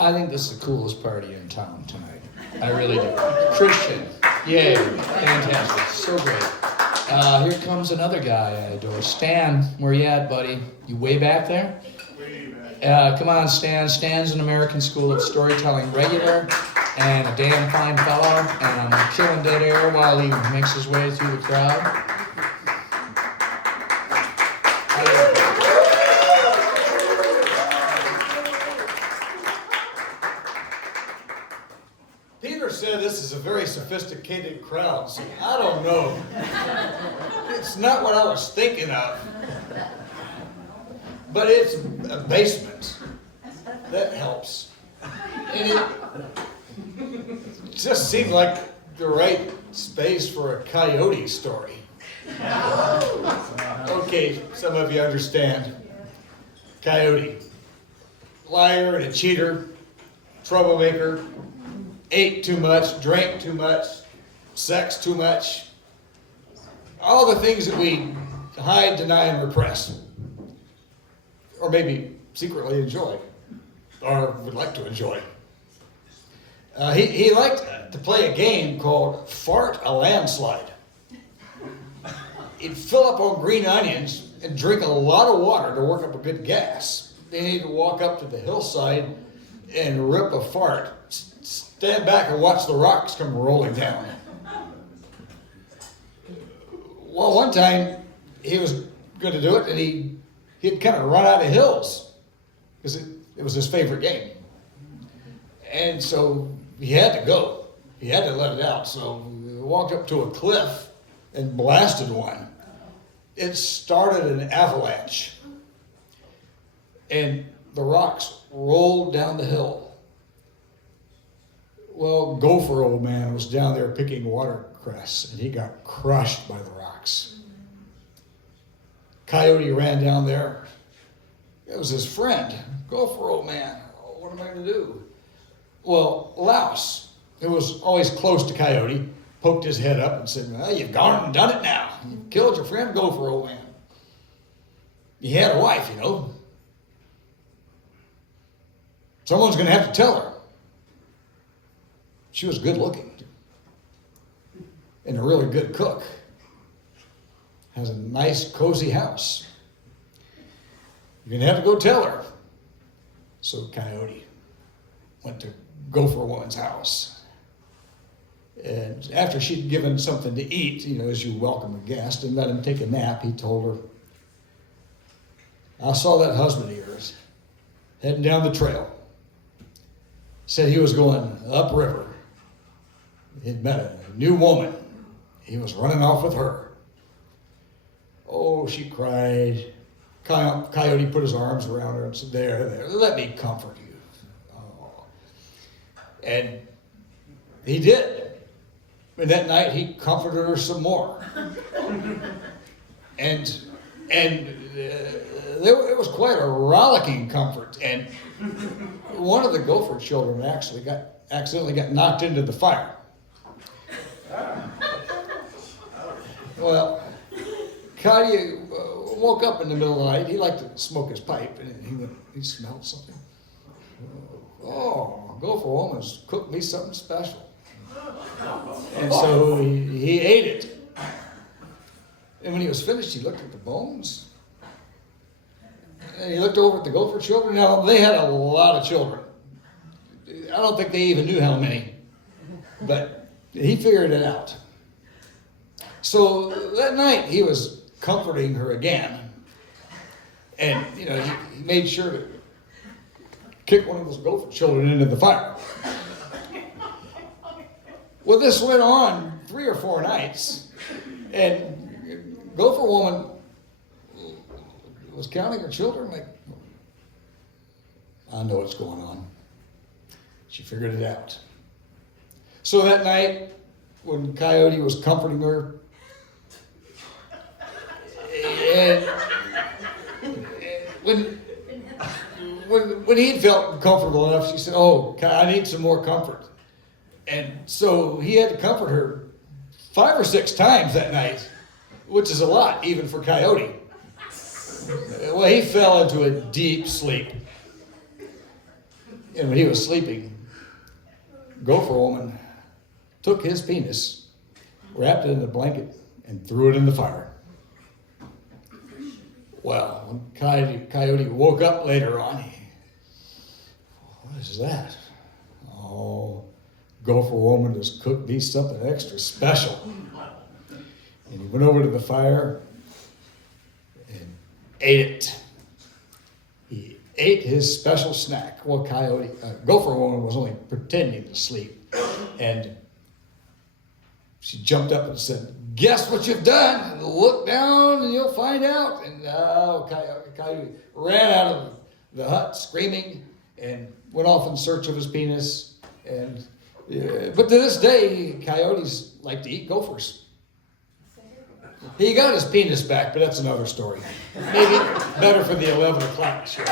I think this is the coolest party in town tonight. I really do. Christian, yay, fantastic, so great. Here comes another guy I adore. Stan, where you at, buddy? You way back there? Way back. Come on, Stan. Stan's an American School of Storytelling regular and a damn fine fellow, and I'm killing dead air while he makes his way through the crowd. Peter said this is a very sophisticated crowd, so I don't know. It's not what I was thinking of. But it's a basement. That helps. And it just seemed like the right space for a coyote story. Okay, some of you understand. Coyote. Liar and a cheater. Troublemaker. Ate too much, drank too much, sex too much. All the things that we hide, deny, and repress. Or maybe secretly enjoy. Or would like to enjoy. He liked to play a game called Fart a Landslide. He'd fill up on green onions and drink a lot of water to work up a good gas. Then he'd walk up to the hillside and rip a fart. Stand back and watch the rocks come rolling down. Well, one time he was going to do it, and he'd kind of run out of hills because it was his favorite game. And so he had to go. He had to let it out. So he walked up to a cliff and blasted one. It started an avalanche. And the rocks rolled down the hill. Well, Gopher old man was down there picking watercress, and he got crushed by the rocks. Coyote ran down there. It was his friend. Gopher old man, what am I going to do? Well, Louse, who was always close to Coyote, poked his head up and said, well, you've gone and done it now. You've killed your friend Gopher old man. He had a wife, you know. Someone's going to have to tell her. She was good looking and a really good cook. Has a nice, cozy house. You're going to have to go tell her. So Coyote went to Gopher Woman's house. And after she'd given something to eat, you know, as you welcome a guest, and let him take a nap, he told her, I saw that husband of yours heading down the trail. Said he was going upriver. He'd met a new woman. He was running off with her. Oh, she cried. Coyote put his arms around her and said, there, let me comfort you. Oh. And he did. And that night he comforted her some more. And it was quite a rollicking comfort. And one of the Gopher children accidentally got knocked into the fire. Well, Coyote woke up in the middle of the night. He liked to smoke his pipe, and he smelled something. Oh, Gopher Woman's cooked me something special. And so he ate it. And when he was finished, he looked at the bones. And he looked over at the Gopher children. Now, they had a lot of children. I don't think they even knew how many. But he figured it out. So that night, he was comforting her again. And, you know, he made sure to kick one of those Gopher children into the fire. Well, this went on 3 or 4 nights. And Gopher Woman was counting her children like, I know what's going on. She figured it out. So that night, when Coyote was comforting her, and when he felt comfortable enough, she said, oh, I need some more comfort. And so he had to comfort her 5 or 6 times that night, which is a lot, even for Coyote. Well, he fell into a deep sleep. And when he was sleeping, Gopher Woman took his penis, wrapped it in a blanket, and threw it in the fire. Well, when Coyote woke up later on, what is that? Oh, Gopher Woman has cooked me something extra special. And he went over to the fire and ate it. He ate his special snack. Well, Gopher Woman was only pretending to sleep. And she jumped up and said, "Guess what you've done? And look down and you'll find out." And Coyote ran out of the hut screaming and went off in search of his penis. And but to this day, coyotes like to eat gophers. He got his penis back, but that's another story. Maybe better for the 11 o'clock show.